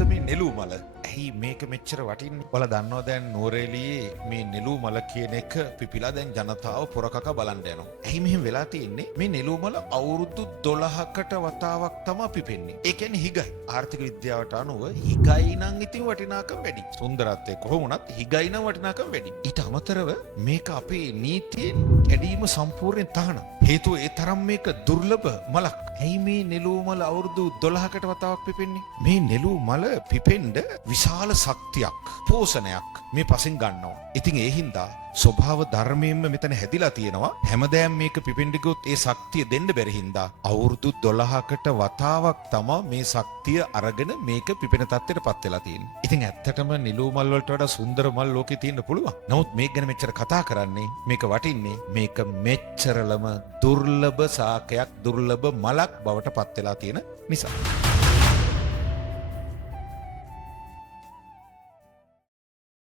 මොකද්ද මේ නෙළුම් මල? ඇයි මේක මෙච්චර වටින්නේ? ඔයාලා දන්නවා දැන් නුවරඑළියේ මේ නෙළුම් මල කියන එක පිපිලා දැන් ජනතාව පොරකක බලන්න යනවා. ඇයි මෙහෙම වෙලා තියෙන්නේ? මේ නෙළුම් මල අවුරුදු 12කට වතාවක් තමයි පිපෙන්නේ. ඒ කියන්නේ හිගයි. ආර්ථික විද්‍යාවට අනුව හිගයි නම් ඉතින් වටිනාකම වැඩි. සුන්දරත්වයේ කොහොම වුණත් හිගයි නම් වටිනාකම වැඩි. ඊට අමතරව මේක අපේ නීතියෙන් කැඩීම සම්පූර්ණයෙන් තහනම්. හේතුව ඒ තරම් මේක දුර්ලභ මලක්. ඇයි මේ නෙළුම් මල අවුරුදු 12කට වතාවක් පිපෙන්නේ? මේ නෙළුම් මල පිපෙන්න විශාල ශක්තියක්, පෝෂණයක් මේ පසින් ගන්නවා. ඉතින් ඒ හින්දා ස්වභාව ධර්මයෙන්ම මෙතන හැදිලා තියෙනවා. හැමදාම මේක පිපෙන්න ගියොත් ඒ ශක්තිය දෙන්න බැරි හින්දා අවුරුදු 12කට වතාවක් තමයි මේ ශක්තිය අරගෙන මේක පිපෙන තත්ත්වයටපත් වෙලා තියෙන්නේ. ඉතින් ඇත්තටම නෙළුම් මල් වලට වඩා සුන්දර මල් ලෝකේ තියෙන්න පුළුවන්. නමුත් මේක ගැන මෙච්චර කතා කරන්නේ, මේක වටින්නේ මේක මෙච්චරලම දුර්ලභ සාකයක්, දුර්ලභ මලක් බවට පත් වෙලා තියෙන නිසා.